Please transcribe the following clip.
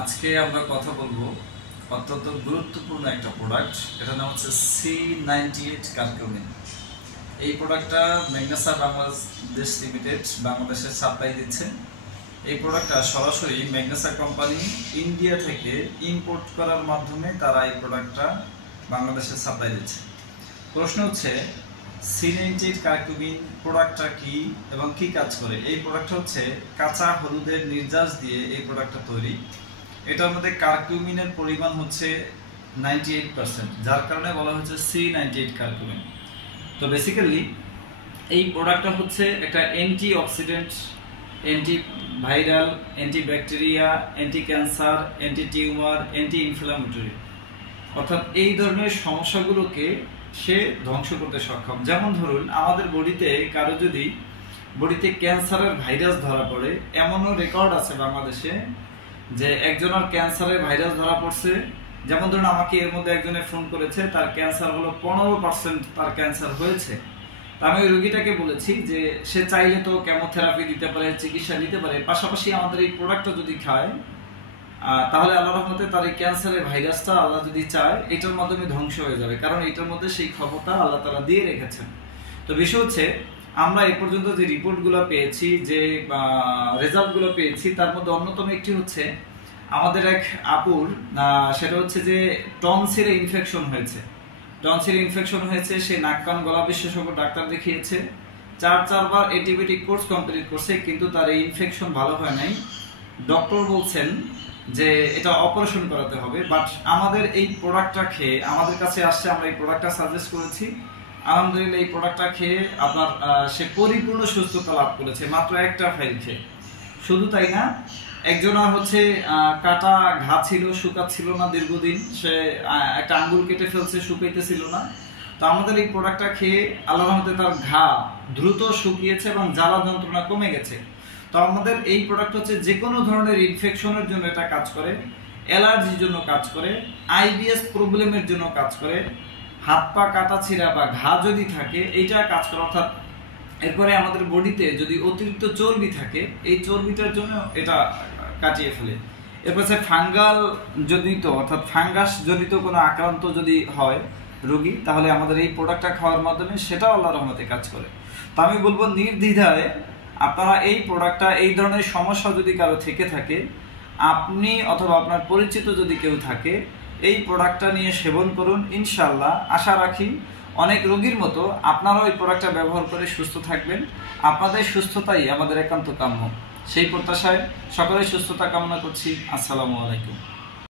আজকে আমরা কথা বলবো অত্যন্ত গুরুত্বপূর্ণ একটা প্রোডাক্ট। এটার নাম হচ্ছে C98 কার্কুমিন। এই প্রোডাক্টটা ম্যাগনেসা বাংলাদেশ লিমিটেড বাংলাদেশে সাপ্লাই দিচ্ছে। এই প্রোডাক্টটা সরাসরি ম্যাগনেসা কোম্পানি ইন্ডিয়া থেকে ইম্পোর্ট করার মাধ্যমে তারা এই প্রোডাক্টটা বাংলাদেশে সাপ্লাই দিচ্ছে। প্রশ্ন হচ্ছে C98 কার্কুমিন প্রোডাক্টটা কি এবং কি কাজ করে। এই প্রোডাক্টটা হচ্ছে কাঁচা হলুদের নির্যাস দিয়ে এই প্রোডাক্টটা তৈরি। এটার মধ্যে কার্কুমিনের পরিমাণ হচ্ছে 98%, যার কারণে বলা হচ্ছে C98 কার্কুমিন। তো বেসিক্যালি এই প্রোডাক্টটা হচ্ছে একটা anti oxidant, anti viral, anti bacteria, anti cancer, anti tumour, anti inflammatory, অর্থাৎ এই ধরনের সমস্যাগুলোকে সে ধ্বংস করতে সক্ষম। যেমন ধরুন আমাদের বডিতে কারো যদি বডিতে ক্যান্সারের ভাইরাস ধরা পড়ে, এমনও রেকর্ড আছে বাংলাদেশে যে একজনের ক্যান্সারের ভাইরাস ধরা পড়ছে। যেমন ধরুন আমাকে এর মধ্যে একজনে ফোন করেছে, তার ক্যান্সার হলো 15% তার ক্যান্সার হয়েছে। আমি ওই রোগীটাকে বলেছি যে সে চাইলে তো কেমোথেরাপি দিতে পারে, চিকিৎসা দিতে পারে, পাশাপাশি আমাদের এই প্রোডাক্টটা যদি খায় তাহলে আল্লাহর রহমতে তার এই ক্যান্সারের ভাইরাসটা আল্লাহ যদি চায় এটার মাধ্যমে ধ্বংস হয়ে যাবে, কারণ এটার মধ্যে সেই ক্ষমতা আল্লাহ তাআলা দিয়ে রেখেছেন। তো বিষয় হচ্ছে আমরা এই পর্যন্ত যে রিপোর্টগুলো পেয়েছি, যে রেজাল্টগুলো পেয়েছি, তার মধ্যে অন্যতম একটি হচ্ছে আমাদের এক আপুর, সেটা হচ্ছে যে টনসিলে ইনফেকশন হয়েছে। টনসিল ইনফেকশন হয়েছে, সে নাক কান গলা বিশেষজ্ঞ ডাক্তার দেখিয়েছে, 4বার অ্যান্টিবায়োটিক কোর্স কমপ্লিট করছে, কিন্তু তার এই ইনফেকশন ভালো হয় নাই। ডক্টর বলছেন যে এটা অপারেশন করাতে হবে। বাট আমাদের এই প্রোডাক্টটা খেয়ে আমাদের কাছে আসছে, আমরা এই প্রোডাক্টটা সাজেস্ট করেছি। আলহামদুলিল্লাহ এই প্রোডাক্টটা খেয়ে আপনার সে পরিপূর্ণ সুস্থতা লাভ করেছে মাত্র একটা ফাইল খেয়ে। শুধু তাই না, একজনের হচ্ছে কাটা ঘা ছিল, শুকাচ্ছিল না দীর্ঘদিন, সে একটা আঙ্গুল কেটে ফেলছে, শুকাইতেছিল না। তো আমাদের এই প্রোডাক্টটা খেয়ে আল্লাহর রহমতে তার ঘা দ্রুত শুকিয়েছে এবং জ্বালা যন্ত্রণা কমে গেছে। তো আমাদের এই প্রোডাক্ট হচ্ছে যে কোনো ধরনের ইনফেকশনের জন্য এটা কাজ করে, অ্যালার্জির জন্য কাজ করে, আইবিএস প্রবলেমের জন্য কাজ করে, হাত পা কাটা ছিঁড়া বা ঘা যদি থাকে এইটা কাজ করে। অর্থাৎ এরপরে আমাদের বডিতে যদি অতিরিক্ত চর্বি থাকে, এই চর্বিটার জন্য এটা কাটিয়ে ফেলে। এরপর ফাঙ্গাল জনিত, অর্থাৎ ফাঙ্গাস জনিত কোনো আক্রান্ত যদি হয় রোগী, তাহলে আমাদের এই প্রোডাক্টটা খাওয়ার মাধ্যমে সেটাও আল্লাহর রহমতে কাজ করে। তো আমি বলবো নির্দ্বিধায় আপনারা এই প্রোডাক্টটা, এই ধরনের সমস্যা যদি কারো থেকে থাকে, আপনি অথবা আপনার পরিচিত যদি কেউ থাকে, এই প্রোডাক্টটা নিয়ে সেবন করুন। ইনশাআল্লাহ আশা রাখি অনেক রোগীর মতো আপনারাও এই প্রোডাক্টটা ব্যবহার করে সুস্থ থাকবেন। আপনাদের সুস্থতাই আমাদের একান্ত কাম্য। সেই প্রত্যাশায় সকলের সুস্থতা কামনা করছি। আসসালামু আলাইকুম।